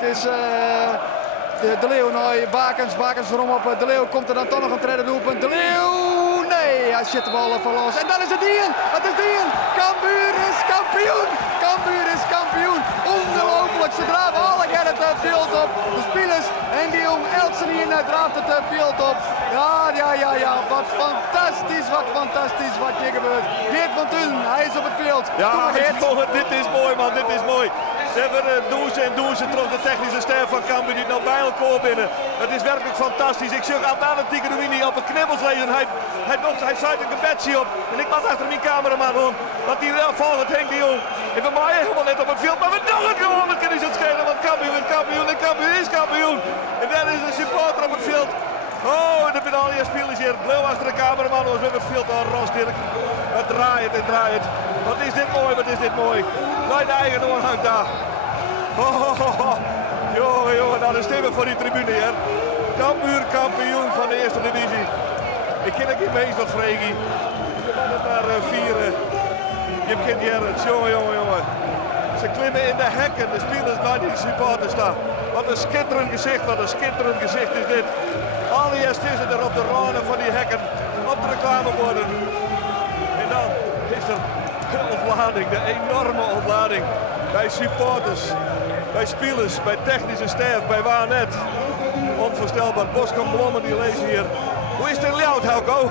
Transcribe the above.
Het is de Leeuw naar Bakens. Bakens erom op. De Leeuw komt er dan toch nog een tweede doelpunt. De Leeuw, nee, hij zit de bal van los. En dan is het Dien. Het is Dien. Cambuur is kampioen. Cambuur is kampioen. Ongelooflijk. Ze draven alle het veld op. De spelers en die jong Elsen hier draaft het veld op. Ja. Wat fantastisch wat hier gebeurt. Geert van Thun, hij is op het veld. Ja, dit is mooi man, dit is mooi. We hebben douche terug de technische staf van Cambuur die nou bij elkaar binnen. Het is werkelijk fantastisch. Ik zag Adnan Tigrouini op een knibbels lezen. Hij sluit een gebedje op. En ik was achter mijn cameraman hoor. Want die volgt Henk de Jong. En we maaien helemaal net op het veld. Maar we doen het gewoon. Dat kan niet zo schelen. Want Cambuur is kampioen en Cambuur is kampioen. En daar is de supporter op het veld. Oh, en de pedalier spelers hier. Blauw achter de cameraman. We hebben het veld al rost. Het draait. Wat is dit mooi. Bij de eigen hangt daar. Jongen, nou de stemmen voor die tribune hier. Cambuur kampioen van de eerste divisie. Ik ken het niet meest wat Fregi. We gaan het daar vieren. Je kent Gerrits, jongen. Ze klimmen in de hekken, de spelers naar die supporters staan. Wat een schitterend gezicht is dit. Allereerst is het er op de ranen van die hekken, op de reclameborden. En dan is er de ontlading, de enorme ontlading. Bij supporters, bij spelers, bij technische staf, bij Waarnet. Onvoorstelbaar. Boskamp Blommen die lezen hier. Hoe is het in Ljouwt, Helco?